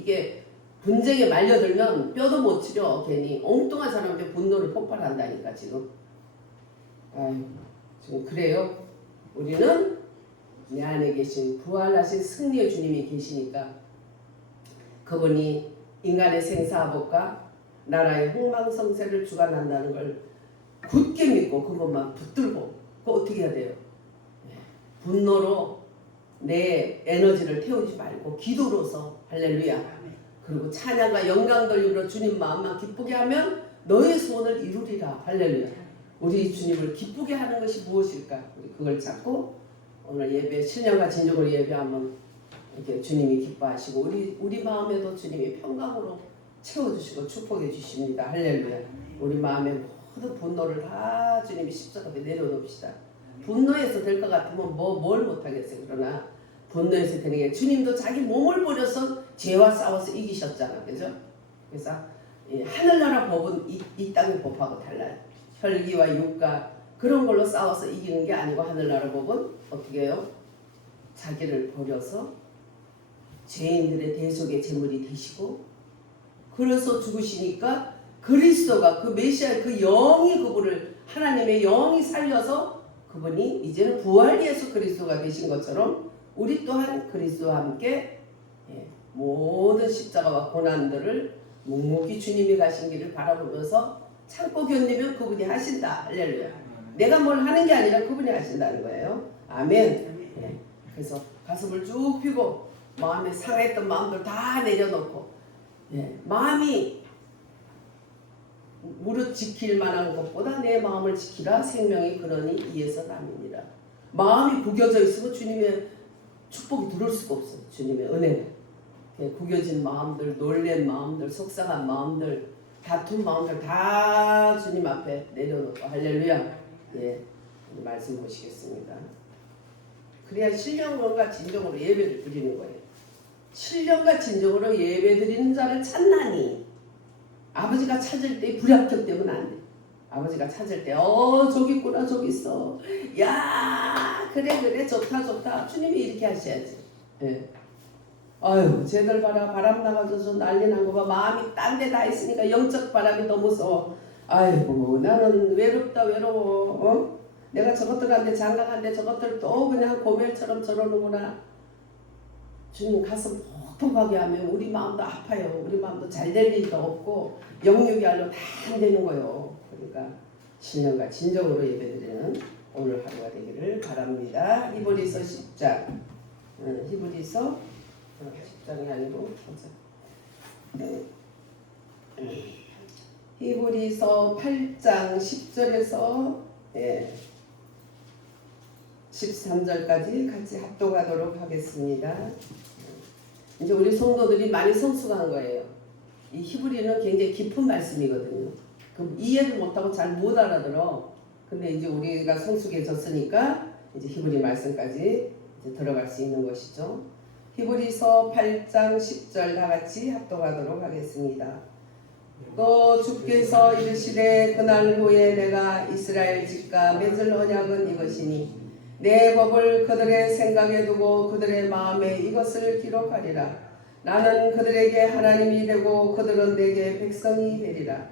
이게 분쟁에 말려들면 뼈도 못 치려. 괜히 엉뚱한 사람한테 분노를 폭발한다니까 지금. 아유, 지금 그래요. 우리는 내 안에 계신 부활하신 승리의 주님이 계시니까 그분이 인간의 생사화복과 나라의 흥망성쇠를 주관한다는 걸 굳게 믿고 그것만 붙들고 그거 어떻게 해야 돼요? 분노로 내 에너지를 태우지 말고 기도로서 할렐루야. 그리고 찬양과 영광 돌림으로 주님 마음만 기쁘게 하면 너의 소원을 이루리라. 할렐루야. 우리 주님을 기쁘게 하는 것이 무엇일까? 우리 그걸 찾고 오늘 예배 신령과 진정으로 예배하면 이렇게 주님이 기뻐하시고 우리 마음에도 주님이 평강으로 채워주시고 축복해 주십니다. 할렐루야. 우리 마음의 모든 분노를 다 주님이 십자가에 내려놓읍시다. 분노해서 될 것 같으면 뭘 못하겠어요. 그러나 분노해서 되는 게 주님도 자기 몸을 버려서 죄와 싸워서 이기셨잖아. 그죠? 그래서 하늘나라 법은 이 땅의 법하고 달라요. 혈기와 육과 그런 걸로 싸워서 이기는 게 아니고 하늘나라 법은 어떻게 해요? 자기를 버려서 죄인들의 대속의 제물이 되시고 그래서 죽으시니까 그리스도가 그 메시아 그 영이 그분을 하나님의 영이 살려서 그분이 이제는 부활 예수 그리스도가 되신 것처럼 우리 또한 그리스도와 함께 모든 십자가와 고난들을 묵묵히 주님이 가신 길을 바라보면서 참고 견디면 그분이 하신다. 할렐루야. 내가 뭘 하는 게 아니라 그분이 하신다는 거예요. 아멘. 그래서 가슴을 쭉 펴고 마음에 상했던 마음들 다 내려놓고 마음이 무릇 지킬 만한 것보다 내 마음을 지키라. 생명이 그러니 이에서 남이니라. 마음이 구겨져 있으면 주님의 축복이 들어올 수가 없어요. 주님의 은혜는. 구겨진 마음들, 놀란 마음들, 속상한 마음들, 다툰 마음들 다 주님 앞에 내려놓고 할렐루야. 말씀 보시겠습니다. 그래야 신령과 진정으로 예배를 드리는 거예요. 신령과 진정으로 예배 드리는 자를 찾나니 아버지가 찾을 때 불합격되면 안 돼. 아버지가 찾을 때 저기 있구나 저기 있어. 야 그래 좋다 주님이 이렇게 하셔야지. 아유 쟤들 봐라 바람 나가져서 난리 난 거 봐. 마음이 딴 데 다 있으니까 영적 바람이 너무 무서워. 아이고 나는 외롭다 외로워. 내가 저것들한테 장가간데 저것들 또 그냥 고멜처럼 저러는구나. 주님 가슴 퍽퍽하게 하면 우리 마음도 아파요. 우리 마음도 잘 될 일도 없고 영육이 알로 다 안 되는 거예요. 그러니까 신령과 진정으로 예배드리는 오늘 하루가 되기를 바랍니다. 히브리서 10장 히브리서 10장이 아니고 히브리서 8장 10절에서 13절까지 같이 합독하도록 하겠습니다. 이제 우리 성도들이 많이 성숙한 거예요. 이 히브리는 굉장히 깊은 말씀이거든요. 그럼 이해를 못하고 잘 못 알아들어. 근데 이제 우리가 성숙해졌으니까 이제 히브리 말씀까지 이제 들어갈 수 있는 것이죠. 히브리서 8장 10절 다 같이 합독하도록 하겠습니다. 또 주께서 이르시되 그날 후에 내가 이스라엘 집과 맺을 언약은 이것이니 내 법을 그들의 생각에 두고 그들의 마음에 이것을 기록하리라. 나는 그들에게 하나님이 되고 그들은 내게 백성이 되리라.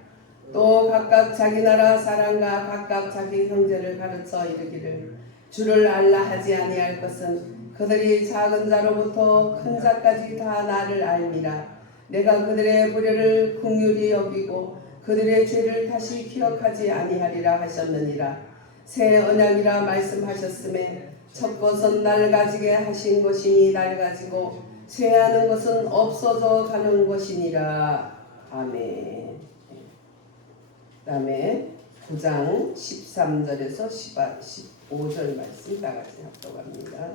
또 각각 자기 나라 사람과 각각 자기 형제를 가르쳐 이르기를 주를 알라 하지 아니할 것은 그들이 작은 자로부터 큰 자까지 다 나를 알미라. 내가 그들의 불의를 긍휼히 여기고 그들의 죄를 다시 기억하지 아니하리라 하셨느니라. 새 언약이라 말씀하셨음에 첫 것은 낡아지게 하신 것이니 낡아지고 쇠하는 것은 없어져 가는 것이니라. 아멘. 그 다음에 9장 13절에서 15절 말씀 다 같이 합독합니다.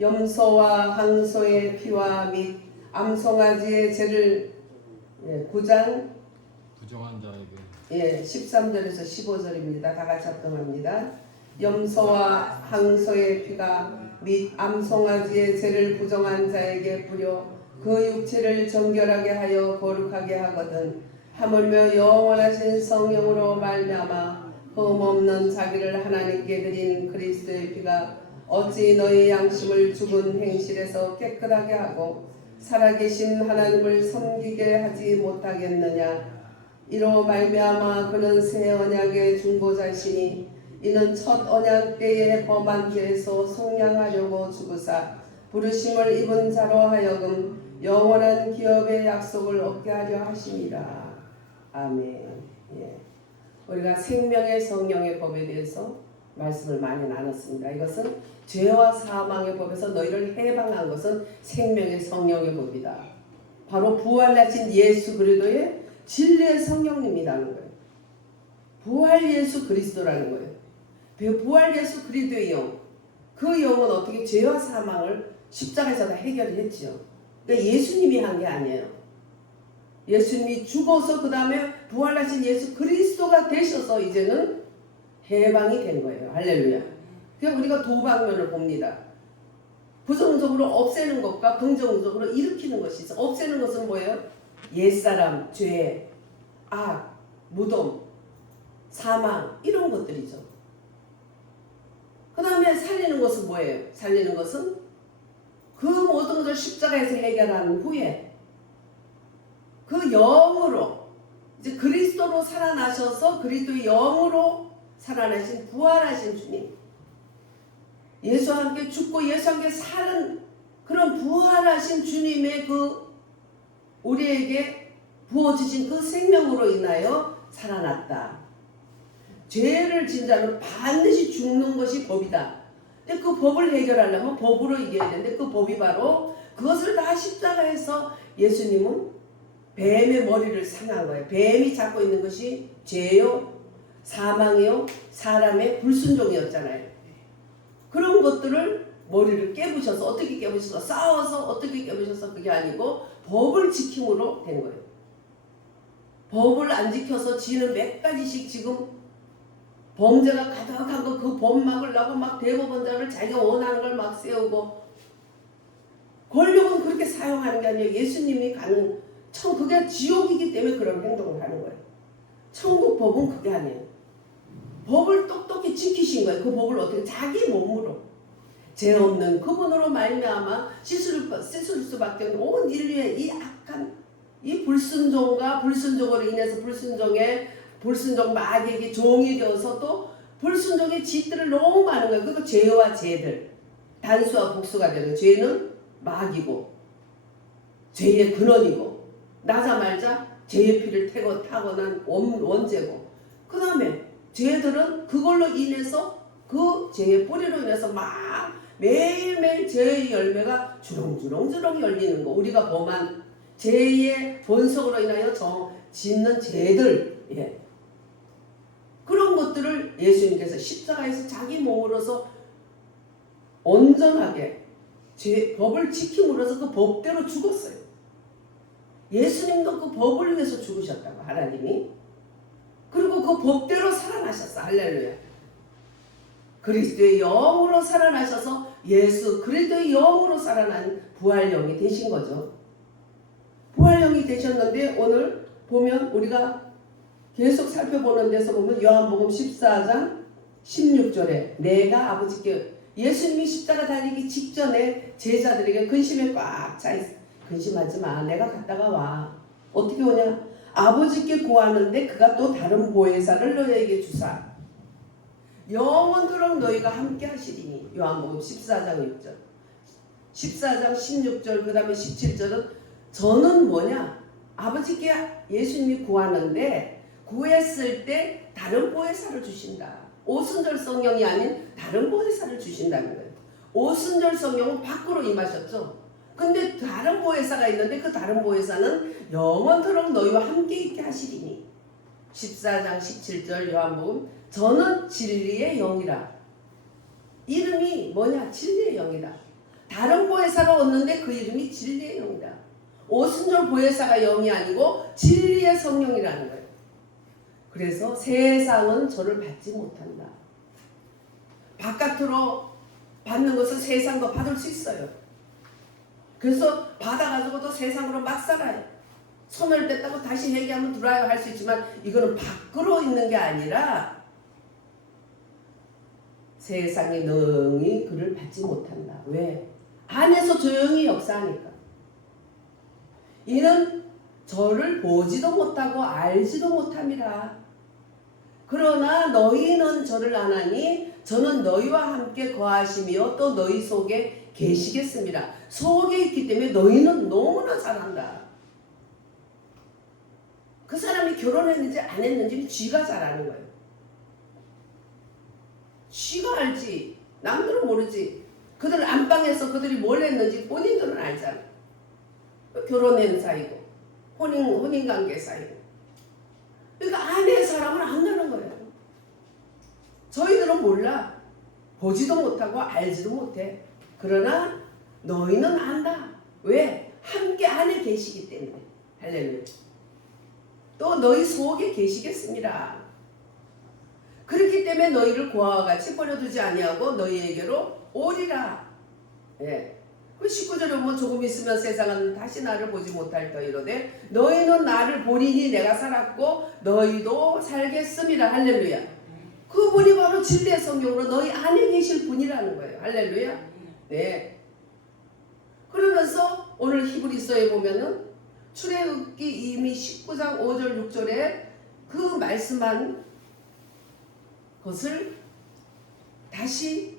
염소와 항소의 피와 및 암송아지의 죄를 9장 부정한 자에게 13절에서 15절입니다. 다 같이 합동합니다. 염소와 항소의 피가 및 암송아지의 죄를 부정한 자에게 뿌려 그 육체를 정결하게 하여 거룩하게 하거든 하물며 영원하신 성령으로 말미암아 흠없는 자기를 하나님께 드린 그리스도의 피가 어찌 너희 양심을 죽은 행실에서 깨끗하게 하고 살아계신 하나님을 섬기게 하지 못하겠느냐. 이로 말미암아 그는 새 언약의 중보자시니 이는 첫 언약 때에 범한 죄에서 속량하려고 죽으사 부르심을 입은 자로 하여금 영원한 기업의 약속을 얻게 하려 하심이라. 아멘. 예. 우리가 생명의 성령의 법에 대해서 말씀을 많이 나눴습니다. 이것은 죄와 사망의 법에서 너희를 해방한 것은 생명의 성령의 법이다. 바로 부활하신 예수 그리스도의 진리의 성령님이라는 거예요. 부활 예수 그리스도라는 거예요. 부활 예수 그리스도의 영. 그 영은 어떻게 죄와 사망을 십자가에서 다 해결했지요. 그러니까 예수님이 한 게 아니에요. 예수님이 죽어서 그 다음에 부활하신 예수 그리스도가 되셔서 이제는 해방이 된 거예요. 할렐루야. 그러니까 우리가 두 방면을 봅니다. 부정적으로 없애는 것과 긍정적으로 일으키는 것이 있어. 없애는 것은 뭐예요? 옛사람, 죄, 악, 무덤, 사망 이런 것들이죠. 그 다음에 살리는 것은 뭐예요? 살리는 것은 그 모든 것을 십자가에서 해결한 후에 그 영으로 이제 그리스도로 살아나셔서 그리스도의 영으로 살아나신 부활하신 주님, 예수와 함께 죽고 예수와 함께 사는 그런 부활하신 주님의 그 우리에게 부어주신 그 생명으로 인하여 살아났다. 죄를 진 자는 반드시 죽는 것이 법이다. 근데 그 법을 해결하려면 법으로 이겨야 되는데 그 법이 바로 그것을 다 십자가에서 예수님은 뱀의 머리를 상한 거예요. 뱀이 잡고 있는 것이 죄요, 사망이요, 사람의 불순종이었잖아요. 그런 것들을 머리를 깨부셔서 어떻게 깨부셔서 싸워서 어떻게 깨부셔서 그게 아니고 법을 지킴으로 된 거예요. 법을 안 지켜서 지는 몇 가지씩 지금 범죄가 가득한 거 그 법 막으려고 막 대법원장을 자기가 원하는 걸 막 세우고 권력은 그렇게 사용하는 게 아니에요. 예수님이 가는 그게 지옥이기 때문에 그런 행동을 하는 거예요. 천국 법은 그게 아니에요. 법을 똑똑히 지키신 거예요. 그 법을 어떻게 자기 몸으로 죄 없는 그분으로 말미암아 씻을 수밖에 없는 온 인류의 이 악한 이 불순종과 불순종으로 인해서 불순종 마귀에게 종이 되어서 또 불순종의 짓들을 너무 많은 거예요. 그리고 죄와 죄들 단수와 복수가 되는 죄는 마귀고 죄의 근원이고 나자말자 죄의 피를 타고난 원죄고 그 다음에 죄들은 그걸로 인해서 그 죄의 뿌리로 인해서 막 매일매일 죄의 열매가 주렁주렁 열리는 거. 우리가 범한 죄의 본성으로 인하여 짓는 죄들, 예. 그런 것들을 예수님께서 십자가에서 자기 몸으로서 온전하게 법을 지킴으로써 그 법대로 죽었어요. 예수님도 그 법을 위해서 죽으셨다고 하나님이. 그리고 그 법대로 살아나셨어. 할렐루야. 그리스도의 영으로 살아나셔서 예수 그리스도의 영으로 살아난 부활영이 되신 거죠. 부활영이 되셨는데 오늘 보면 우리가 계속 살펴보는 데서 보면 요한복음 14장 16절에 내가 아버지께 예수님이 십자가 달리기 직전에 제자들에게 근심에 꽉 차 있어. 근심하지 마. 내가 갔다가 와. 어떻게 오냐? 아버지께 구하는데 그가 또 다른 보혜사를 너희에게 주사 영원토록 너희가 함께 하시리니. 요한복음 14장 6절 14장 16절 그 다음에 17절은 저는 뭐냐? 아버지께 예수님이 구하는데 구했을 때 다른 보혜사를 주신다. 오순절 성령이 아닌 다른 보혜사를 주신다는 거예요. 오순절 성령은 밖으로 임하셨죠. 근데 다른 보혜사가 있는데 그 다른 보혜사는 영원토록 너희와 함께 있게 하시리니. 14장 17절 요한복음 저는 진리의 영이라. 이름이 뭐냐? 진리의 영이다. 다른 보혜사로 얻는데 그 이름이 진리의 영이다. 오순절 보혜사가 영이 아니고 진리의 성령이라는 거예요. 그래서 세상은 저를 받지 못한다. 바깥으로 받는 것은 세상도 받을 수 있어요. 그래서 받아가지고 또 세상으로 막 살아요. 소멸됐다고 다시 회개하면 들어와야 할 수 있지만 이거는 밖으로 있는 게 아니라 세상의 능히 그를 받지 못한다. 왜? 안에서 조용히 역사하니까. 이는 저를 보지도 못하고 알지도 못함이라. 그러나 너희는 저를 아나니 저는 너희와 함께 거하시며 또 너희 속에 계시겠습니다. 속에 있기 때문에 너희는 너무나 잘한다. 그 사람이 결혼했는지 안 했는지는 쥐가 잘 아는 거예요. 쥐가 알지. 남들은 모르지. 그들 안방에서 그들이 뭘 했는지 본인들은 알잖아. 결혼한 사이고 혼인관계 사이고. 그러니까 아내의 사랑을 안다는 거예요. 저희들은 몰라. 보지도 못하고 알지도 못해. 그러나 너희는 안다. 왜? 함께 안에 계시기 때문에. 할렐루야. 또 너희 속에 계시겠습니다. 그렇기 때문에 너희를 고아와 같이 버려두지 아니하고 너희에게로 오리라. 예. 그 19절에 보면 조금 있으면 세상은 다시 나를 보지 못할 터이로되 너희는 나를 보리니 내가 살았고 너희도 살겠습니다. 할렐루야. 그분이 바로 진리의 성경으로 너희 안에 계실 분이라는 거예요. 할렐루야. 네. 그러면서 오늘 히브리서에 보면은 출애굽기 이미 19장 5절 6절에 그 말씀한 것을 다시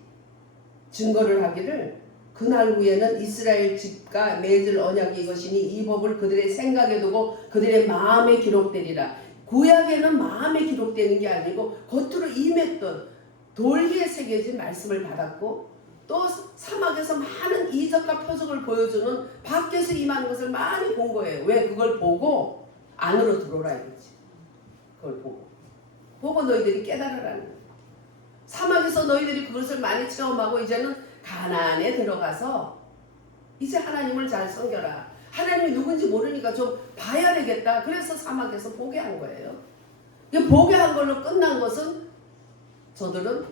증거를 하기를 그날 후에는 이스라엘 집과 맺을 언약이 이것이니 이 법을 그들의 생각에 두고 그들의 마음에 기록되리라. 구약에는 마음에 기록되는 게 아니고 겉으로 임했던 돌기에 새겨진 말씀을 받았고 또 사막에서 많은 이적과 표적을 보여주는 밖에서 임하는 것을 많이 본 거예요. 왜? 그걸 보고 안으로 들어오라 이거지. 그걸 보고 너희들이 깨달으라는 거예요. 사막에서 너희들이 그것을 많이 체험하고 이제는 가나안에 들어가서 이제 하나님을 잘 섬겨라. 하나님이 누군지 모르니까 좀 봐야 되겠다. 그래서 사막에서 보게 한 거예요. 보게 한 걸로 끝난 것은 저들은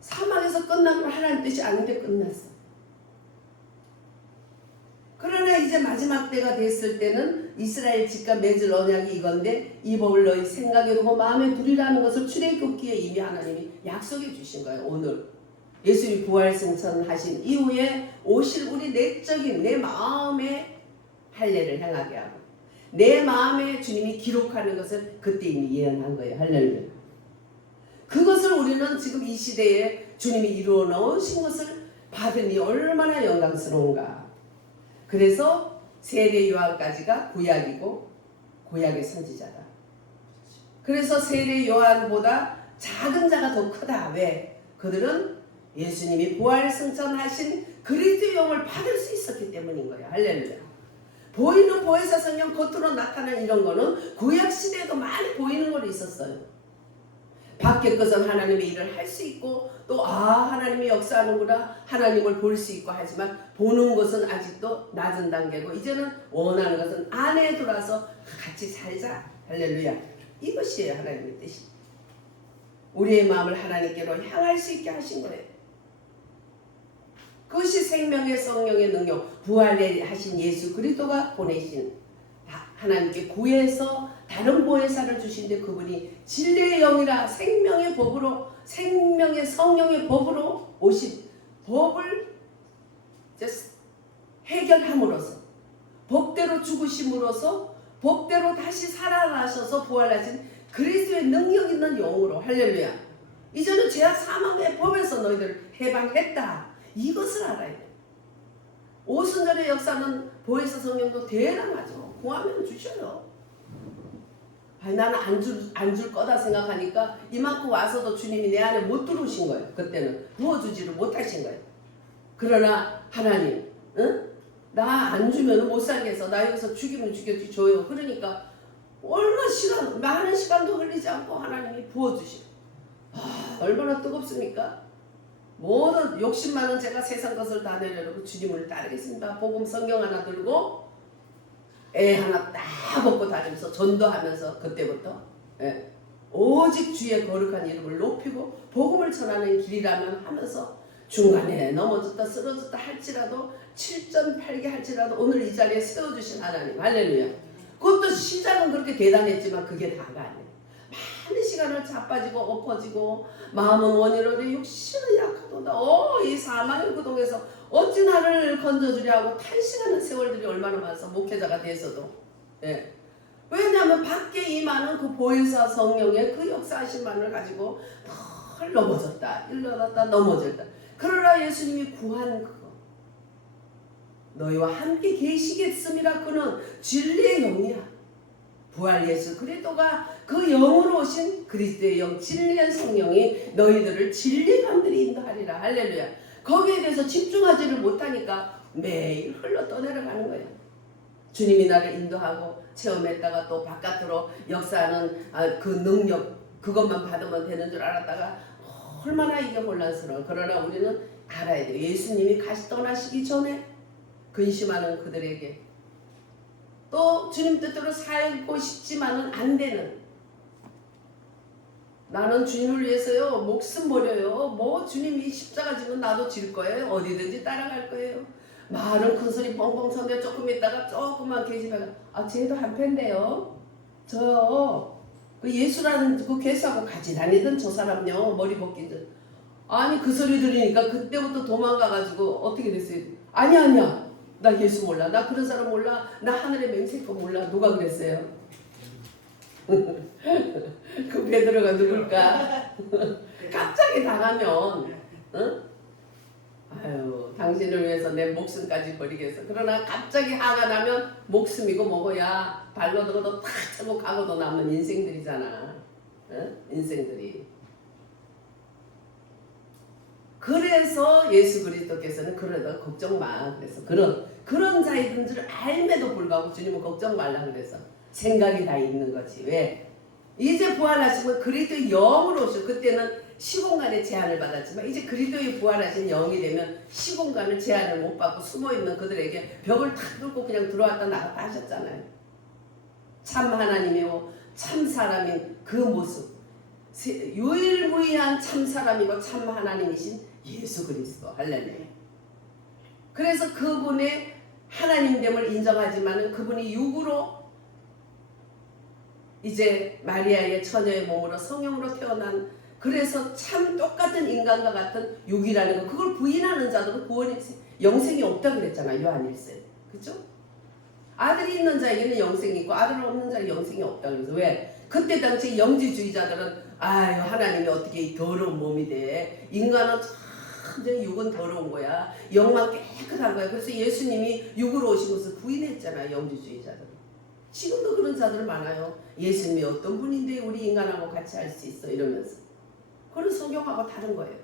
사막에서 끝난 건 하나님 뜻이 아닌데 끝났어. 그러나 이제 마지막 때가 됐을 때는 이스라엘 집과 맺을 언약이 이건데 이 법을 너희 생각에 두고 마음에 두리라는 것을 출애굽기에 이미 하나님이 약속해 주신 거예요. 오늘 예수님이 부활 승천하신 이후에 오실 우리 내적인 내 마음의 할례를 행하게 하고 내 마음에 주님이 기록하는 것을 그때 이미 예언한 거예요. 할렐루야. 그것을 우리는 지금 이 시대에 주님이 이루어 놓으신 것을 받으니 얼마나 영광스러운가. 그래서 세례 요한까지가 구약이고 구약의 선지자다. 그래서 세례 요한보다 작은 자가 더 크다. 왜? 그들은 예수님이 부활 승천하신 그리스도의 영을 받을 수 있었기 때문인 거예요. 할렐루야. 보이는 보혜사 성령 겉으로 나타난 이런 거는 구약 시대에도 많이 보이는 걸로 있었어요. 밖에 것은 하나님의 일을 할 수 있고 또 하나님이 역사하는구나 하나님을 볼 수 있고 하지만 보는 것은 아직도 낮은 단계고 이제는 원하는 것은 안에 들어와서 같이 살자. 할렐루야. 이것이에요. 하나님의 뜻이. 우리의 마음을 하나님께로 향할 수 있게 하신 거예요. 그것이 생명의 성령의 능력, 부활에 하신 예수 그리스도가 보내신 하나님께 구해서 다른 보혜사를 주신데 그분이 진리의 영이라 생명의 법으로 생명의 성령의 법으로 오신 법을 해결함으로써 법대로 죽으심으로써 법대로 다시 살아나셔서 부활하신 그리스도의 능력 있는 영으로 할렐루야. 이제는 죄악 사망의 법에서 너희들 해방했다. 이것을 알아야 돼. 오순절의 역사는 보혜사 성령도 대단하죠. 구하면 주셔요. 나는 안 줄 거다 생각하니까 이만큼 와서도 주님이 내 안에 못 들어오신 거예요. 그때는 부어주지를 못하신 거예요. 그러나 하나님, 응? 나 안 주면 못 살겠어. 나 여기서 죽이면 죽여줘요. 그러니까 많은 시간도 흘리지 않고 하나님이 부어주시고 얼마나 뜨겁습니까? 모든 욕심 많은 제가 세상 것을 다 내려놓고 주님을 따르겠습니다. 복음 성경 하나 들고 애 하나 딱 먹고 다니면서 전도하면서 그때부터 오직 주의 거룩한 이름을 높이고 복음을 전하는 길이라면 하면서 중간에 넘어졌다 쓰러졌다 할지라도 7전 8개 할지라도 오늘 이 자리에 세워주신 하나님 할렐루야. 그것도 시작은 그렇게 대단했지만 그게 다가 아니에요. 많은 시간을 자빠지고 엎어지고 마음은 원이로되 육신은 약하도다. 이 사망의 구동에서 어찌 나를 건져주려 하고 탄식하는 세월들이 얼마나 많아서 목회자가 돼서도. 예. 왜냐하면 밖에 임하는 그 보혜사 성령의 그 역사하심만을 가지고 늘 넘어졌다 일어났다 넘어졌다. 그러나 예수님이 구한 그거 너희와 함께 계시겠음이라. 그는 진리의 영이야. 부활 예수 그리스도가 그 영으로 오신 그리스도의 영 진리의 성령이 너희들을 진리 가운데 인도하리라. 할렐루야. 거기에 대해서 집중하지를 못하니까 매일 흘러 떠내려가는 거예요. 주님이 나를 인도하고 체험했다가 또 바깥으로 역사하는 그 능력 그것만 받으면 되는 줄 알았다가 얼마나 이게 혼란스러워. 그러나 우리는 알아야 돼요. 예수님이 떠나시기 전에 근심하는 그들에게 또 주님 뜻대로 살고 싶지만은 안 되는, 나는 주님을 위해서요 목숨 버려요. 뭐 주님이 십자가 지면 나도 질 거예요. 어디든지 따라갈 거예요. 말은 큰소리 뻥뻥 선대 조금 있다가 조금만 계집애가 쟤도 한패인데요. 저요 그 예수라는 그 괴수하고 같이 다니던 저 사람요 머리 벗긴 줄. 아니 그 소리 들으니까 그때부터 도망가가지고 어떻게 됐어요? 아니야 나 예수 몰라. 나 그런 사람 몰라. 나 하늘의 맹세코 몰라. 누가 그랬어요? 그 베드로가 누굴까? 갑자기 당하면 응? 아유 당신을 위해서 내 목숨까지 버리겠어. 그러나 갑자기 화가 나면 목숨이고 뭐고야 발로 들어도 탁 차고 가고도 남는 인생들이잖아. 응? 인생들이. 그래서 예수 그리스도께서는 그러다 걱정 마. 그래서 그런 자이든 줄 알매도 불구하고 주님은 걱정 말라 그래서 생각이 다 있는 거지. 왜? 이제 부활하시면 그리스도의 영으로 오셔. 그때는 시공간의 제한을 받았지만 이제 그리스도의 부활하신 영이 되면 시공간을 제한을 못 받고 숨어있는 그들에게 벽을 탁 뚫고 그냥 들어왔다 나갔다 하셨잖아요. 참 하나님이요 참 사람인 그 모습, 유일무이한 참 사람이고 참 하나님이신 예수 그리스도. 할렐루야. 그래서 그분의 하나님됨을 인정하지만은 그분이 육으로 이제 마리아의 처녀의 몸으로 성령으로 태어난, 그래서 참 똑같은 인간과 같은 육이라는 거, 그걸 부인하는 자들은 구원이 영생이 없다 그랬잖아요. 요한일서. 그죠? 아들이 있는 자에게는 영생이 있고 아들 없는 자에게 영생이 없다 그래서. 왜? 그때 당시 영지주의자들은 아유 하나님이 어떻게 이 더러운 몸이 돼. 인간은 완전히 육은 더러운 거야. 영만 깨끗한 거야. 그래서 예수님이 육으로 오신 것을 부인했잖아요. 영지주의자들은. 지금도 그런 자들 많아요. 예수님이 어떤 분인데 우리 인간하고 같이 할 수 있어 이러면서. 그건 성경하고 다른 거예요.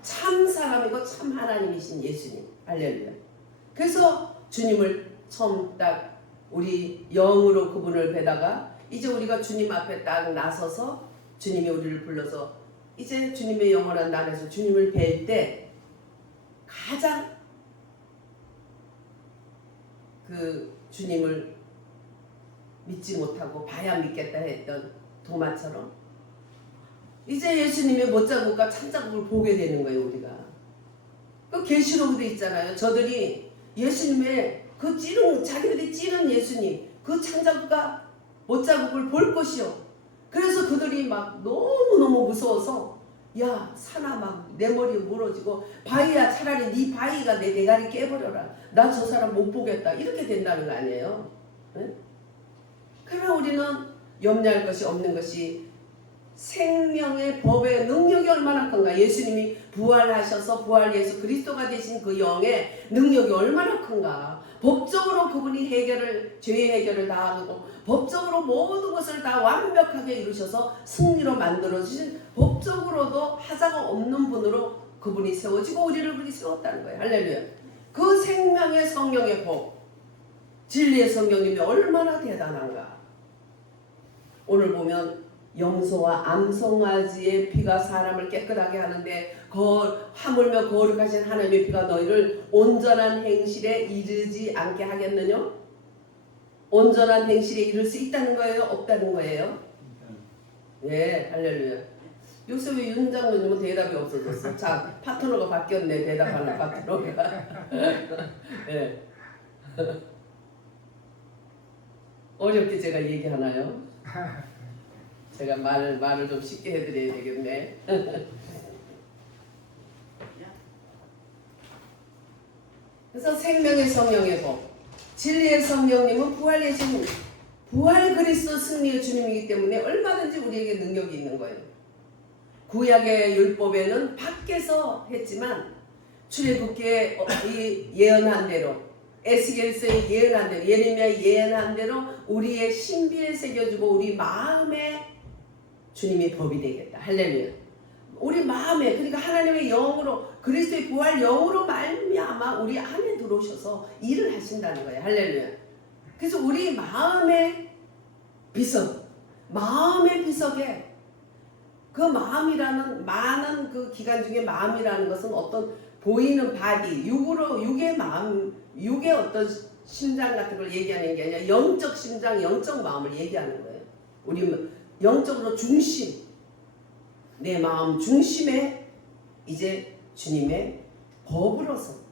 참 사람이고 참 하나님이신 예수님. 할렐루야. 그래서 주님을 처음 딱 우리 영으로 그분을 뵈다가 이제 우리가 주님 앞에 딱 나서서 주님이 우리를 불러서 이제 주님의 영원한 나라에서 주님을 뵐 때 가장 그 주님을 믿지 못하고 봐야 믿겠다 했던 도마처럼 이제 예수님의 못자국과 참자국을 보게 되는 거예요. 우리가 그 계시록에도 있잖아요. 저들이 예수님의 그 자기들이 찌른 예수님 그 참자국과 못자국을 볼 것이요. 그래서 그들이 막 너무너무 무서워서 야 산아 막 내 머리 무너지고 바위야 차라리 네 바위가 내 대가리 깨버려라. 나 저 사람 못 보겠다. 이렇게 된다는 거 아니에요. 네? 그러나 우리는 염려할 것이 없는 것이 생명의 법의 능력이 얼마나 큰가. 예수님이 부활하셔서 부활 예수 그리스도가 되신 그 영의 능력이 얼마나 큰가. 법적으로 그분이 죄의 해결을 다 하고 법적으로 모든 것을 다 완벽하게 이루셔서 승리로 만들어주신, 법적으로도 하자가 없는 분으로 그분이 세워지고 우리를 그분이 세웠다는 거예요. 할렐루야. 그 생명의 성령의 법, 진리의 성령님이 얼마나 대단한가. 오늘 보면 염소와 암송아지의 피가 사람을 깨끗하게 하는데 하물며 거룩하신 하나님의 피가 너희를 온전한 행실에 이르지 않게 하겠느냐? 온전한 행실에 이를 수 있다는 거예요? 없다는 거예요? 네, 할렐루야. 요새 왜 윤 장로님은 대답이 없어졌어? 자, 파트너가 바뀌었네. 대답하는 파트너가. 네. 어렵게 제가 얘기하나요? 제가 말을 좀 쉽게 해드려야 되겠네. 그래서 생명의 성령의 법, 진리의 성령님은 부활이신 부활 그리스도 승리의 주님이기 때문에 얼마든지 우리에게 능력이 있는 거예요. 구약의 율법에는 밖에서 했지만 출애굽기에 예언한 대로, 에스겔서에 예언한 대로, 예레미야 예언한 대로 우리의 신비에 새겨주고 우리 마음에 주님이 법이 되겠다. 할렐루야. 우리 마음에, 그러니까 하나님의 영으로, 그리스도의 부활 영으로 말미암아 우리 안에 들어오셔서 일을 하신다는 거예요. 할렐루야. 그래서 우리 마음의 비석, 마음의 비석에 그 마음이라는 많은 그 기간 중에 마음이라는 것은 어떤 보이는 바디, 육의 마음, 육의 어떤 심장 같은 걸 얘기하는 게 아니라 영적 심장, 영적 마음을 얘기하는 거예요. 우리 영적으로 중심, 내 마음 중심에 이제 주님의 법으로서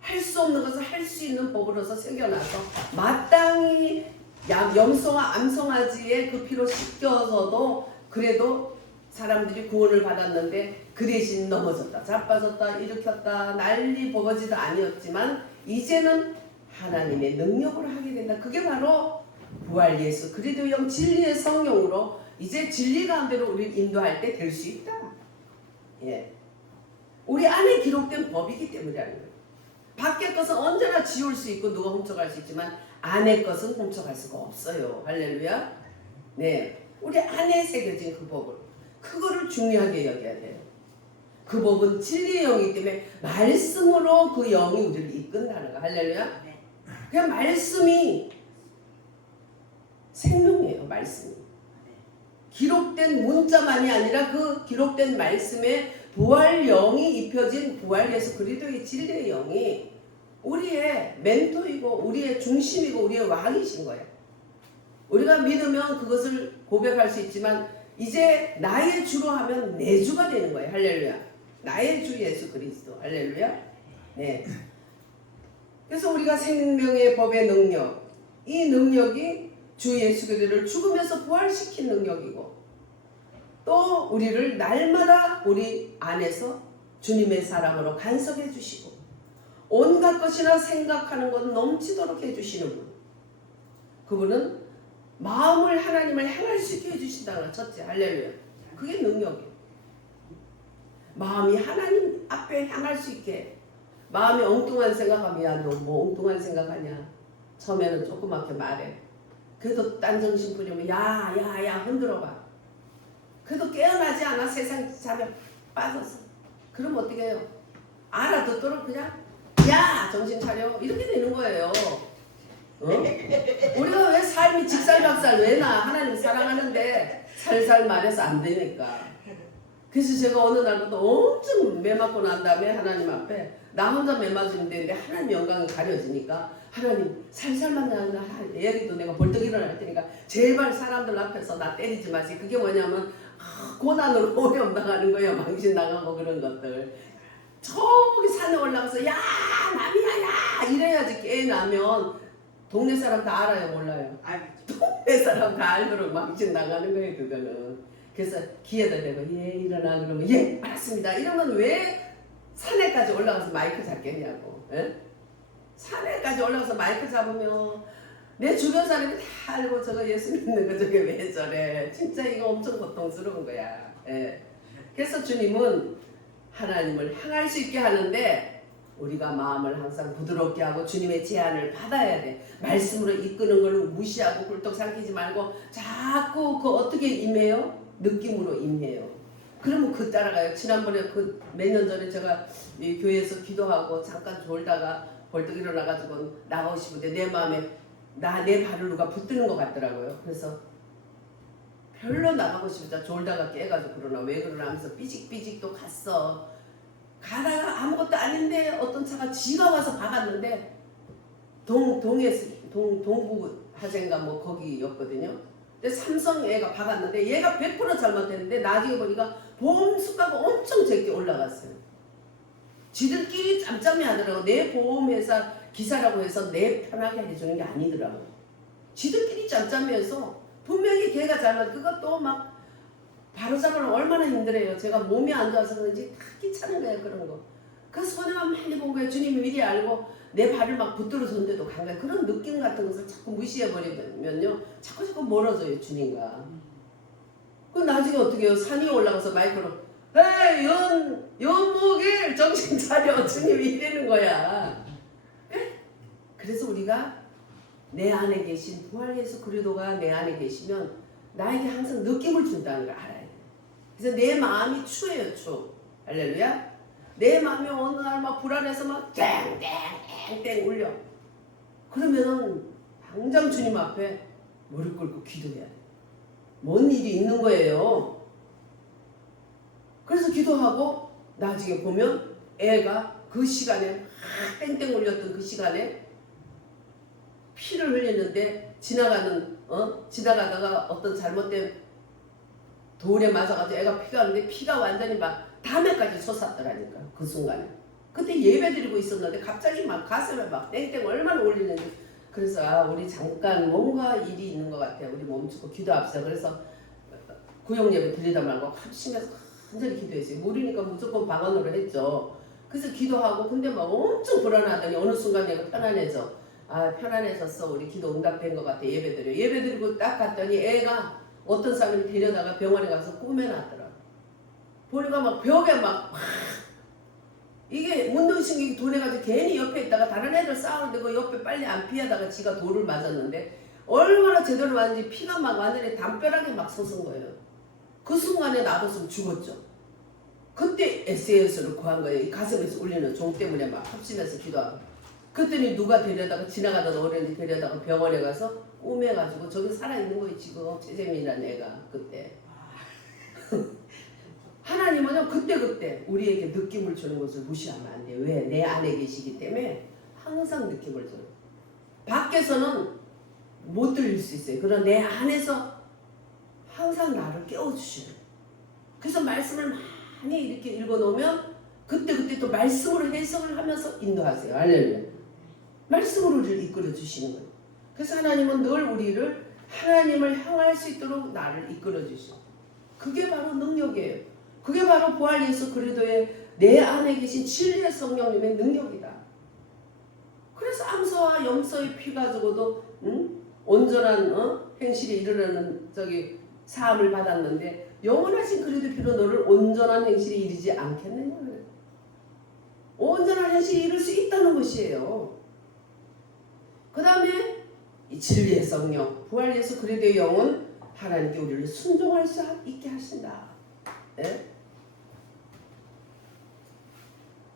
할 수 없는 것을 할 수 있는 법으로서 새겨놔서 마땅히 염소와 암송아지의 그 피로 씻겨서도 그래도 사람들이 구원을 받았는데 그 대신 넘어졌다, 자빠졌다, 일으켰다, 난리 버거지도 아니었지만 이제는 하나님의 능력으로 하게 된다. 그게 바로 부활 예수 그리스도의 영 진리의 성령으로 이제 진리 가운데로 우리를 인도할 때 될 수 있다. 예, 우리 안에 기록된 법이기 때문이라는 거예요. 밖의 것은 언제나 지울 수 있고 누가 훔쳐갈 수 있지만 안의 것은 훔쳐갈 수가 없어요. 할렐루야. 네, 우리 안에 새겨진 그 법을, 그거를 중요하게 여겨야 돼요. 그 법은 진리의 영이기 때문에 말씀으로 그 영이 우리를 이끈다는 거. 할렐루야. 그냥 말씀이 생명이에요. 말씀이 기록된 문자만이 아니라 그 기록된 말씀에 부활 영이 입혀진 부활 예수 그리스도의 진리의 영이 우리의 멘토이고 우리의 중심이고 우리의 왕이신 거예요. 우리가 믿으면 그것을 고백할 수 있지만 이제 나의 주로 하면 내 주가 되는 거예요. 할렐루야. 나의 주 예수 그리스도. 할렐루야. 네. 그래서 우리가 생명의 법의 능력, 이 능력이 주 예수 그리스도를 죽음에서 부활시킨 능력이고 또 우리를 날마다 우리 안에서 주님의 사랑으로 간섭해 주시고 온갖 것이나 생각하는 것 넘치도록 해주시는 분, 그분은 마음을 하나님을 향할 수 있게 해주신다는 거. 첫째, 할렐루야. 그게 능력이에요. 마음이 하나님 앞에 향할 수 있게. 마음이 엉뚱한 생각하면 야, 너 뭐 엉뚱한 생각하냐. 처음에는 조그맣게 말해. 그래도 딴정신 부리면 야 흔들어봐. 그래도 깨어나지 않아. 세상 잠에 빠져서. 그럼 어떻게 해요? 알아듣도록 그냥 야 정신 차려 이렇게 되는 거예요. 우리가 왜 삶이 직살박살 왜 나? 하나님 사랑하는데 살살 말해서 안 되니까. 그래서 제가 어느 날부터 엄청 매 맞고 난 다음에 하나님 앞에 나 혼자 매 맞으면 되는데 하나님 영광이 가려지니까 하나님 살살만 하나 얘기도 내가 벌떡 일어날 테니까 제발 사람들 앞에서 나 때리지 마세요. 그게 뭐냐면 고난으로 어려움 당하는 거예요. 망신당하고 그런 것들. 저기 산에 올라가서 야 남이야 야 이래야지 깨나면 동네 사람 다 알아요 몰라요? 동네 사람 다 알도록 망신당하는 거예요 그거는. 그래서 기회다 대고 예 일어나 그러면 예 알았습니다 이러면 왜 산에까지 올라가서 마이크 잡겠냐고. 에? 산에까지 올라가서 마이크 잡으면 내 주변 사람이 다 알고 저거 예수 믿는 거 저게 왜 저래. 진짜 이거 엄청 고통스러운 거야. 에? 그래서 주님은 하나님을 향할 수 있게 하는데 우리가 마음을 항상 부드럽게 하고 주님의 제안을 받아야 돼. 말씀으로 이끄는 걸 무시하고 굴뚝 삼키지 말고 자꾸 그 어떻게 임해요? 느낌으로 임해요. 그러면 그 따라가요. 지난번에 그 몇 년 전에 제가 이 교회에서 기도하고 잠깐 졸다가 벌떡 일어나가지고 나가고 싶은데 내 마음에 내 발을 누가 붙드는 것 같더라고요. 그래서 별로 나가고 싶다. 졸다가 깨가지고 그러나 왜 그러나 하면서 삐직삐직 또 갔어. 가다가 아무것도 아닌데 어떤 차가 지가 와서 박았는데 동부 하재인가 뭐 거기였거든요. 근데 삼성 애가 박았는데 얘가 100% 잘못했는데 나중에 보니까 보험수가가 엄청 적게 올라갔어요. 지들끼리 짬짬이 하더라고. 내 보험회사 기사라고 해서 내 편하게 해주는 게 아니더라고. 지들끼리 짬짬이해서 분명히 걔가 잘못 그것도 막 바로잡으려면 얼마나 힘들어요. 제가 몸이 안 좋아서 그런지 다 귀찮은 거예요 그런 거. 그 손해만 많이 본 거예요. 주님이 미리 알고 내 발을 막 붙들어 줬는데도 간 거예요. 그런 느낌 같은 것을 자꾸 무시해버리면요. 자꾸 멀어져요, 주님과. 그 나중에 어떻게 해요? 산 위에 올라가서 마이크로 에이 연목일 정신 차려 주님이 이러는 거야. 그래서 우리가 내 안에 계신 부활 예수 그리스도가 내 안에 계시면 나에게 항상 느낌을 준다는 걸 알아야 돼. 그래서 내 마음이 추해요, 추. 할렐루야. 내 마음이 어느 날 막 불안해서 막 땡땡땡땡 울려. 그러면은 당장 주님 앞에 무릎 꿇고 기도해야 돼. 뭔 일이 있는 거예요. 그래서 기도하고 나중에 보면 애가 그 시간에 막 땡땡 울렸던 그 시간에 피를 흘리는데 지나가다가 어떤 잘못된 돌에 맞아가지고 애가 피가 나는데 피가 완전히 막 담에까지 솟았더라니까. 그 순간에 그때 예배 드리고 있었는데 갑자기 막 가슴에 막 땡땡 얼마나 울리는지. 그래서 우리 잠깐 뭔가 일이 있는 것 같아요. 우리 멈추고 기도합시다. 그래서 구역 예배 드리다 말고 합심해서 완전히 기도했어요. 무리니까 무조건 방언으로 했죠. 그래서 기도하고 근데 막 엄청 불안하더니 어느 순간 내가 편안해져. 아 편안해졌어. 우리 기도 응답된 것 같아. 예배 드려. 예배 드리고 딱 갔더니 애가 어떤 사람이 데려다가 병원에 가서 꿈에 났더라. 보니까 막 벽에 막 이게 운동신경이 둔해가지고 괜히 옆에 있다가 다른 애들 싸우는데 그 옆에 빨리 안 피하다가 지가 돌을 맞았는데 얼마나 제대로 맞는지 피가 막 완전히 담벼락에 막 솟은 거예요. 그 순간에 놔뒀으면 죽었죠. 그때 SOS를 구한 거예요. 이 가슴에서 울리는 종 때문에 막 합심해서 기도하고. 그랬더니 누가 데려다가 지나가던 어린이 데려다가 병원에 가서 꿈해가지고 저기 살아있는 거예요. 지금 최재민이라는 애가 그때. 하나님은요 그때 우리에게 느낌을 주는 것을 무시하면 안 돼요. 왜? 내 안에 계시기 때문에 항상 느낌을 줘요. 밖에서는 못 들릴 수 있어요. 그러나 내 안에서 항상 나를 깨워주시는. 그래서 말씀을 많이 이렇게 읽어놓으면 그때 또 말씀으로 해석을 하면서 인도하세요. 할렐루야. 말씀으로 우리를 이끌어 주시는 거예요. 그래서 하나님은 늘 우리를 하나님을 향할 수 있도록 나를 이끌어 주시고 그게 바로 능력이에요. 그게 바로 부활 예수 그리스도의 내 안에 계신 진리의 성령님의 능력이다. 그래서 암소와 염소의 피 가지고도 온전한 행실이 이르는 사함을 받았는데 영원하신 그리스도 피로 너를 온전한 행실에 이르지 않겠느냐. 온전한 행실에 이룰 수 있다는 것이에요. 그 다음에 이 진리의 성령 부활 예수 그리스도의 영은 하나님께 우리를 순종할 수 있게 하신다. 네?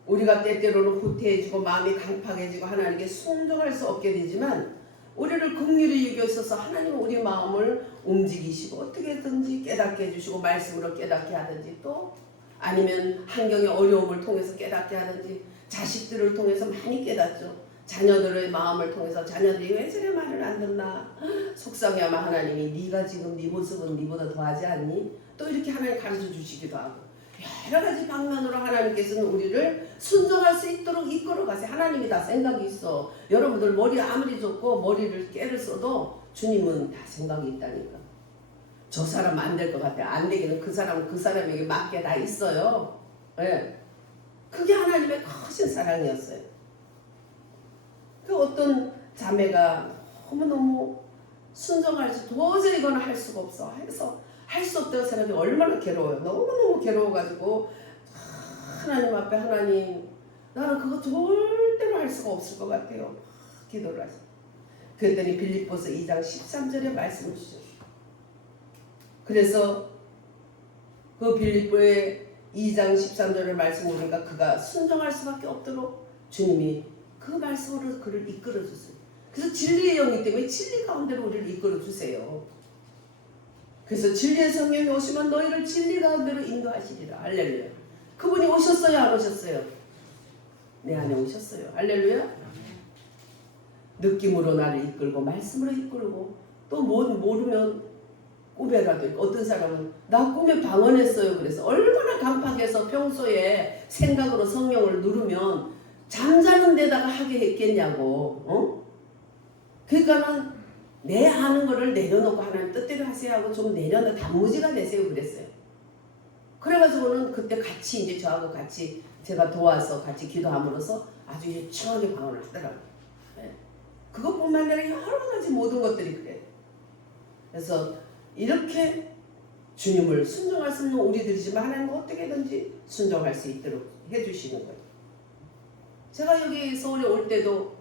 우리가 때때로는 후퇴해지고 마음이 강팍해지고 하나님께 순종할 수 없게 되지만 우리를 긍휼히 여겨주셔서 하나님은 우리 마음을 움직이시고 어떻게든지 깨닫게 해주시고 말씀으로 깨닫게 하든지 또 아니면 환경의 어려움을 통해서 깨닫게 하든지 자식들을 통해서 많이 깨닫죠. 자녀들의 마음을 통해서 자녀들이 왜 저래 말을 안 듣나 속상해하면 하나님이 네가 지금 네 모습은 네보다 더하지 않니? 또 이렇게 하나님 가르쳐 주시기도 하고 여러 가지 방면으로 하나님께서는 우리를 순종할 수 있도록 이끌어 가세요. 하나님이 다 생각이 있어. 여러분들 머리 아무리 좋고 머리를 깨를 써도 주님은 다 생각이 있다니까. 저 사람 안 될 것 같아. 안 되기는 그 사람은 그 사람에게 맞게 다 있어요. 네. 그게 하나님의 크신 사랑이었어요. 그 어떤 자매가 너무너무 순종할지 도저히 이거는 할 수가 없어 해서 할 수 없다는 사람이 얼마나 괴로워요. 너무너무 괴로워가지고 하나님 앞에 하나님 나는 그거 절대로 할 수가 없을 것 같아요. 기도를 하죠. 그랬더니 빌립보서 2장 13절에 말씀을 주셨어요. 그래서 그 빌립보의 2장 13절의 말씀을 보니까 그가 순종할 수밖에 없도록 주님이 그 말씀으로 그를 이끌어 주세요. 그래서 진리의 영이기 때문에 진리 가운데로 우리를 이끌어 주세요. 그래서 진리의 성령이 오시면 너희를 진리 가운데로 인도하시리라. 할렐루야. 그분이 오셨어요? 안 오셨어요? 내 안에 오셨어요. 할렐루야. 느낌으로 나를 이끌고 말씀으로 이끌고 또 모르면 꿈에라도 어떤 사람은 나 꿈에 방언했어요. 그래서 얼마나 강팍해서 평소에 생각으로 성령을 누르면 잠자는 데다가 하게 했겠냐고. 그러니까는 내 아는 거를 내려놓고 하나님 뜻대로 하세요 하고 좀 단무지가 되세요 그랬어요. 그래가지고는 그때 같이 이제 저하고 같이 제가 도와서 같이 기도함으로써 아주 유창하게 방언을 하더라고요. 네. 그것뿐만 아니라 여러 가지 모든 것들이 그래요. 그래서 이렇게 주님을 순종할 수 있는 우리들이지만 하나님은 어떻게든지 순종할 수 있도록 해주시는 거예요. 제가 여기 서울에 올 때도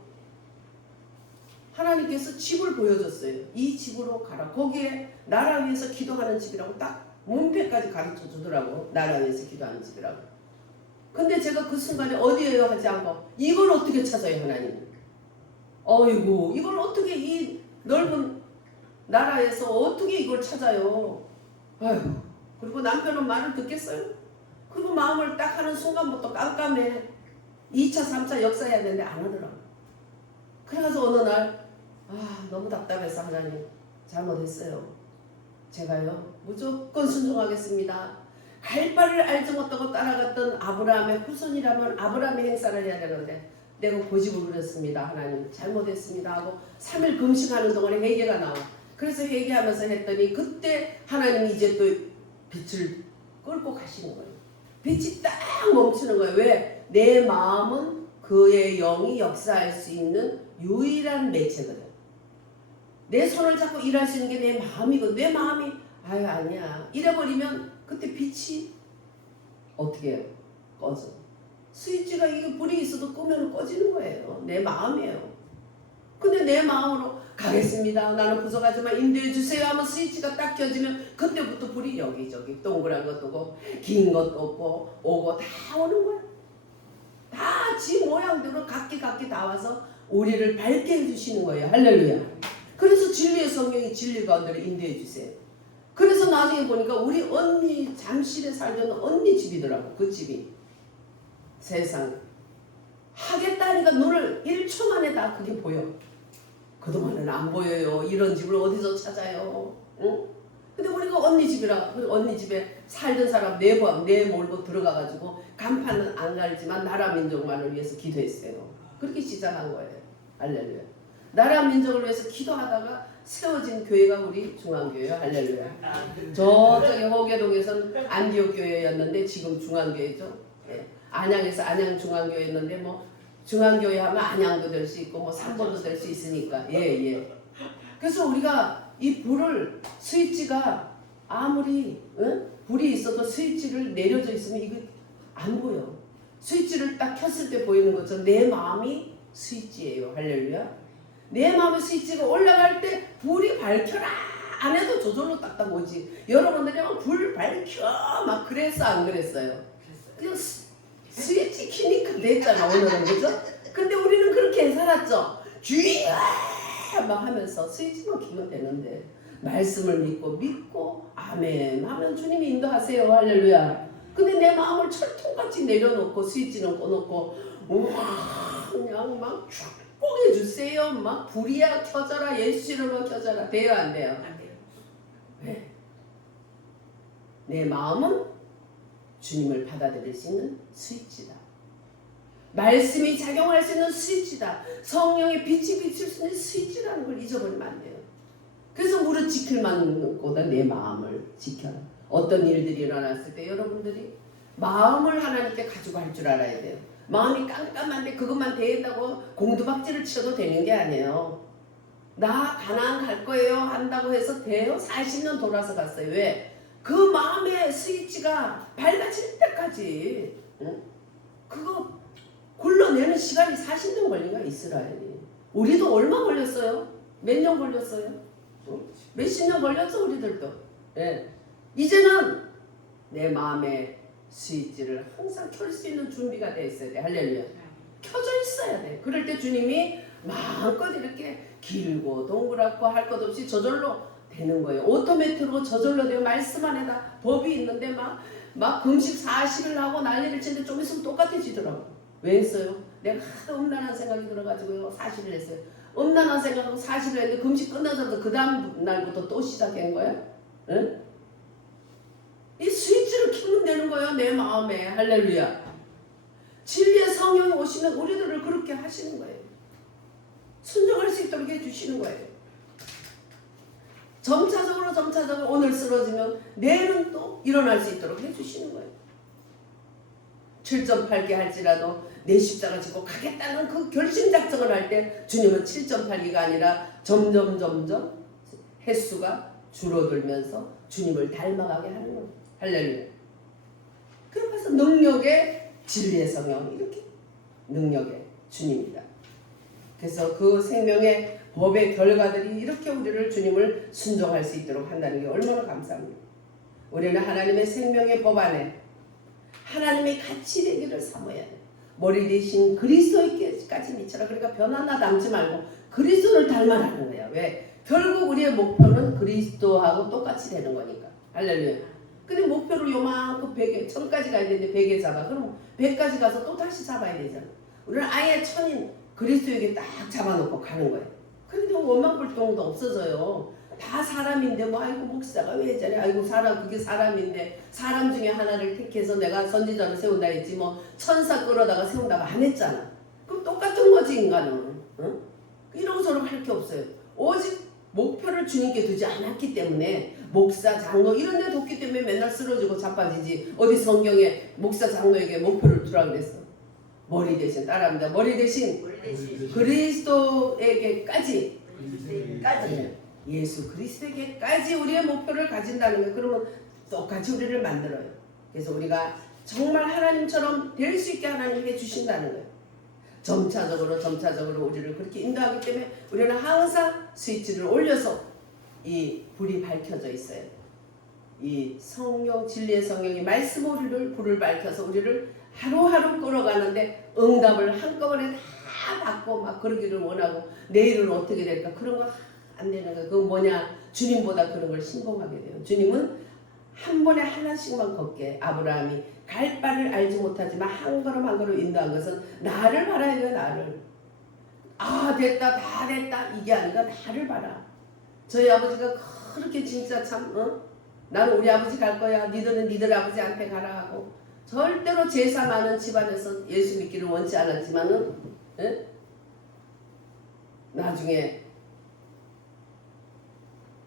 하나님께서 집을 보여줬어요. 이 집으로 가라. 거기에 나라 위해서 기도하는 집이라고 딱 문패까지 가르쳐 주더라고. 나라 위해서 기도하는 집이라고. 근데 제가 그 순간에 어디에요 하지 않고 이걸 어떻게 찾아요 하나님. 어이구 이걸 어떻게 이 넓은 나라에서 어떻게 이걸 찾아요. 아이고 그리고 남편은 말을 듣겠어요. 그리고 마음을 딱 하는 순간부터 깜깜해. 2차 3차 역사해야 되는데 안 하더라고. 그래서 어느 날 너무 답답해서 하나님 잘못했어요. 제가요 무조건 순종하겠습니다. 갈 바를 알지 못하고 따라갔던 아브라함의 후손이라면 아브라함의 행사를 해야 되는데 내가 고집을 부렸습니다. 하나님 잘못했습니다 하고 3일 금식하는 동안에 회개가 나와. 그래서 회개하면서 했더니 그때 하나님이 이제 또 빛을 끌고 가시는 거예요. 빛이 딱 멈추는 거예요. 왜? 내 마음은 그의 영이 역사할 수 있는 유일한 매체거든. 내 손을 잡고 일할 수 있는 게 내 마음이거든. 내 마음이 아니야 이래버리면 그때 빛이 어떻게 해요? 꺼져. 스위치가 이게 불이 있어도 끄면 꺼지는 거예요. 내 마음이에요. 근데 내 마음으로 가겠습니다. 나는 부족하지만 인도해 주세요 하면 스위치가 딱 켜지면 그때부터 불이 여기저기 동그란 것도 오고 긴 것도 없고 오고 다 오는 거야. 다 지 모양대로 각기 다 와서 우리를 밝게 해주시는 거예요. 할렐루야. 그래서 진리의 성령이 진리 가운데로 인도해 주세요. 그래서 나중에 보니까 우리 언니 잠실에 살던 언니 집이더라고. 그 집이 세상에 하겠다니까 눈을 1초 만에 다 그게 보여. 그동안은 안 보여요. 이런 집을 어디서 찾아요? 응? 근데 우리가 언니 집이라 언니 집에 살던 사람 네 몰고 들어가가지고 간판은 안 갈지만 나라 민족만을 위해서 기도했어요. 그렇게 시작한 거예요. 할렐루야. 나라 민족을 위해서 기도하다가 세워진 교회가 우리 중앙교회예요. 할렐루야. 저쪽에 호계동에서는 안디옥 교회였는데 지금 중앙교회죠. 예. 안양에서 안양 중앙교회였는데 뭐 중앙교회 하면 안양도 될 수 있고 뭐 삼본도 될 수 있으니까 예. 그래서 우리가 이 불을 스위치가 아무리 불이 있어도 스위치를 내려져 있으면 이거 안 보여. 스위치를 딱 켰을 때 보이는 것처럼 내 마음이 스위치예요. 할렐루야. 내 마음의 스위치가 올라갈 때 불이 밝혀라 안 해도 저절로 딱딱 오지. 여러분들이 막 불 밝혀 막 그랬어 안 그랬어요? 그냥 스위치 키니까 됐잖아 오늘은. 그죠? 근데 우리는 그렇게 살았죠. 주의야 막 하면서 스위치만 키면 되는데 말씀을 믿고 아멘 하면 주님이 인도하세요. 할렐루야. 근데 내 마음을 철통같이 내려놓고 스위치는 꺼놓고 우와 그냥 막 축복해 주세요. 막 불이야 켜져라 예수 이름으로 켜져라. 돼요 안 돼요? 안 돼요. 왜? 내 마음은 주님을 받아들일 수 있는 스위치다. 말씀이 작용할 수 있는 스위치다. 성령의 빛이 비칠 수 있는 스위치라는 걸 잊어버리면 안 돼요. 그래서 무릇 지킬 만보다 내 마음을 지켜라. 어떤 일들이 일어났을 때 여러분들이 마음을 하나님께 가지고 할 줄 알아야 돼요. 마음이 깜깜한데 그것만 대인다고 공두박질을 쳐도 되는 게 아니에요. 나 가나안 갈 거예요 한다고 해서 돼요? 40년 돌아서 갔어요. 왜? 그 마음의 스위치가 밝아질 때까지 그거 굴러내는 시간이 40년 걸린 거야 이스라엘이. 우리도 얼마 걸렸어요? 몇 년 걸렸어요? 몇십 년 걸렸어 우리들도. 예. 이제는 내 마음의 스위치를 항상 켤 수 있는 준비가 돼 있어야 돼. 할렐루야. 켜져 있어야 돼. 그럴 때 주님이 마음껏 이렇게 길고 동그랗고 할 것 없이 저절로 되는 거예요. 오토매트로 저절로 되고 말씀 안에다 법이 있는데 막 금식 40일 하고 난리를 치는데 좀 있으면 똑같아지더라고. 왜 했어요? 내가 하도 음란한 생각이 들어가지고요 40일 했어요. 음란한 생각하고 40일 했는데 금식 끝나자마자 그 다음 날부터 또 시작한 거야? 응? 이 스위치를 켜면 되는 거예요. 내 마음에. 할렐루야. 진리의 성령이 오시면 우리들을 그렇게 하시는 거예요. 순종할 수 있도록 해주시는 거예요. 점차적으로 오늘 쓰러지면 내일은 또 일어날 수 있도록 해주시는 거예요. 7.8개 할지라도 내 십자가 짓고 가겠다는 그 결심작정을 할 때 주님은 7.8기가 아니라 점점 횟수가 줄어들면서 주님을 닮아가게 하는 거예요. 할렐루야. 그래서 능력의 진리의 성령, 이렇게 능력의 주님이다. 그래서 그 생명의 법의 결과들이 이렇게 우리를 주님을 순종할 수 있도록 한다는 게 얼마나 감사합니다. 우리는 하나님의 생명의 법 안에 하나님의 가치 되기를 사모해야 돼. 머리 대신 그리스도에게까지 미쳐라. 그러니까 변 하나 남지 말고 그리스도를 닮아가는 거야. 왜? 결국 우리의 목표는 그리스도하고 똑같이 되는 거니까. 할렐루야. 근데 목표를 요만큼 100에 1000까지 가야 되는데 100에 잡아. 그럼 100까지 가서 또 다시 잡아야 되잖아. 우리는 아예 천인 그리스도에게 딱 잡아놓고 가는 거예요. 그런데 원망불통도 없어져요. 다 사람인데 뭐 아이고 목사가 왜 저래, 아이고 사람, 그게 사람인데 사람 중에 하나를 택해서 내가 선지자를 세운다 했지 뭐 천사 끌어다가 세운다가 안 했잖아. 그럼 똑같은 거지 인간은. 응? 이러고 저러고 할 게 없어요. 오직 목표를 주님께 두지 않았기 때문에 목사, 장로 이런 데 뒀기 때문에 맨날 쓰러지고 자빠지지. 어디 성경에 목사, 장로에게 목표를 두라 그랬어. 머리 대신, 따라합니다. 머리 대신 그리스도에게까지, 예수 그리스도에게까지 우리의 목표를 가진다는 거예요. 그러면 똑같이 우리를 만들어요. 그래서 우리가 정말 하나님처럼 될 수 있게 하나님이 해주신다는 거예요. 점차적으로 우리를 그렇게 인도하기 때문에 우리는 항상 스위치를 올려서 이 불이 밝혀져 있어요. 이 성령, 진리의 성령이 말씀 우리를 불을 밝혀서 우리를 하루하루 끌어가는데 응답을 한꺼번에 다 받고 막 그러기를 원하고 내일은 어떻게 될까 그런 거 안 되는 거예요. 그건 뭐냐? 주님보다 그런 걸 신봉하게 돼요. 주님은 한 번에 하나씩만 걷게. 아브라함이 갈 바를 알지 못하지만 한 걸음 한 걸음 인도한 것은 나를 바라야 돼요. 나를. 아 됐다 다 됐다 이게 아니라 나를 봐라. 저희 아버지가 그렇게 진짜 참 나는 우리 아버지 갈 거야. 니들은 니들 아버지한테 가라 하고 절대로 제사 많은 집안에서 예수 믿기를 원치 않았지만은 나중에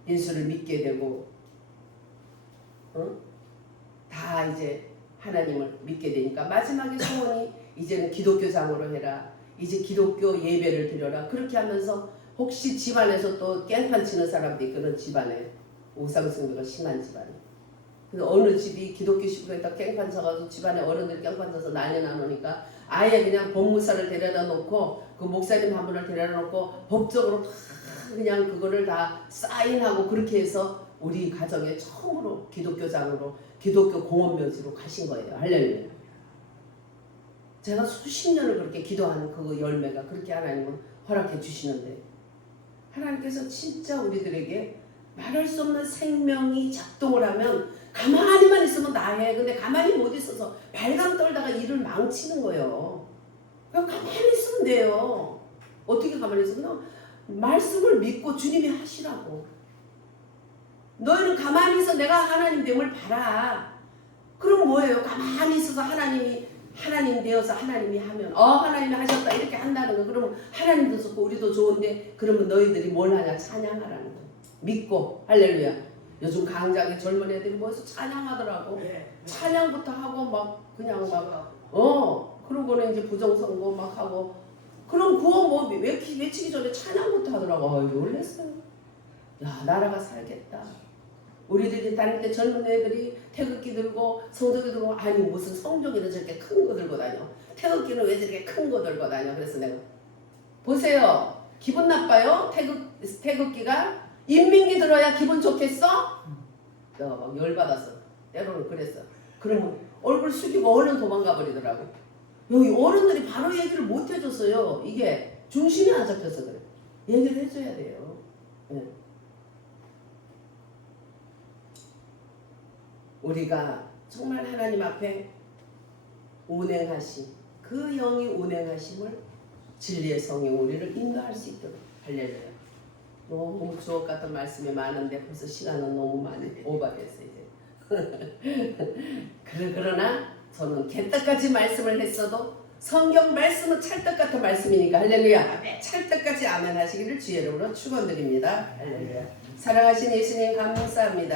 예수를 믿게 되고 다 이제 하나님을 믿게 되니까 마지막에 소원이 이제는 기독교장으로 해라. 이제 기독교 예배를 드려라. 그렇게 하면서 혹시 집안에서 또 깽판 치는 사람들이 그런 집안에 우상숭배가 심한 집안에 그래서 어느 집이 기독교식으로 했다 깽판 쳐가지고 집안에 어른들 깽판 쳐서 난리 나노니까 아예 그냥 법무사를 데려다 놓고 그 목사님 한 분을 데려다 놓고 법적으로 다 그냥 그거를 다 사인하고 그렇게 해서 우리 가정에 처음으로 기독교장으로 기독교 공원묘지로 가신 거예요. 할렐루야. 제가 수십 년을 그렇게 기도하는 그 열매가 그렇게 하나님은 허락해 주시는데 하나님께서 진짜 우리들에게 말할 수 없는 생명이 작동을 하면 가만히만 있으면 나해. 근데 가만히 못 있어서 발광 떨다가 일을 망치는 거예요. 그냥 가만히 있으면 돼요. 어떻게 가만히 있어? 그냥 말씀을 믿고 주님이 하시라고. 너희는 가만히 있어 내가 하나님 됨을 봐라. 그럼 뭐예요? 가만히 있어서 하나님이 하나님 되어서 하나님이 하면 하나님이 하셨다 이렇게 한다는 거. 그러면 하나님도 좋고 우리도 좋은데 그러면 너희들이 뭘 하냐? 찬양하라는 거. 믿고. 할렐루야. 요즘 강장에 젊은 애들이 모여서 찬양하더라고. 찬양부터 하고 막 그냥 막 그러고는 이제 부정선거 막 하고 그럼 구호 뭐 외치기 전에 찬양부터 하더라고. 놀랬어요. 야 나라가 살겠다. 우리들이 다닐 때 젊은 애들이 태극기 들고 성적이 들고 아니 무슨 성적이는 저렇게 큰 거 들고 다녀. 태극기는 왜 저렇게 큰 거 들고 다녀. 그래서 내가 보세요. 기분 나빠요? 태극기가 인민기 들어야 기분 좋겠어? 내가 막 열받았어. 때로는 그랬어. 그러면 얼굴 숙이고 얼른 도망가 버리더라고. 여기 어른들이 바로 얘기를 못 해줬어요. 이게 중심이 안 잡혀서 그래. 얘기를 해줘야 돼요. 네. 우리가 정말 하나님 앞에 운행하심, 그 영이 운행하심을 진리의 성령 우리를 인도할 수 있도록 할렐루야. 너무 주옥 같은 말씀이 많은데 벌써 시간은 너무 많이 오버됐어 이제. 그러나 저는 개떡같이 말씀을 했어도 성경 말씀은 찰떡 같은 말씀이니까 할렐루야. 찰떡같이 아멘 하시기를 주의 이름으로 축원드립니다. 할렐루야. 사랑하신 예수님 감사합니다.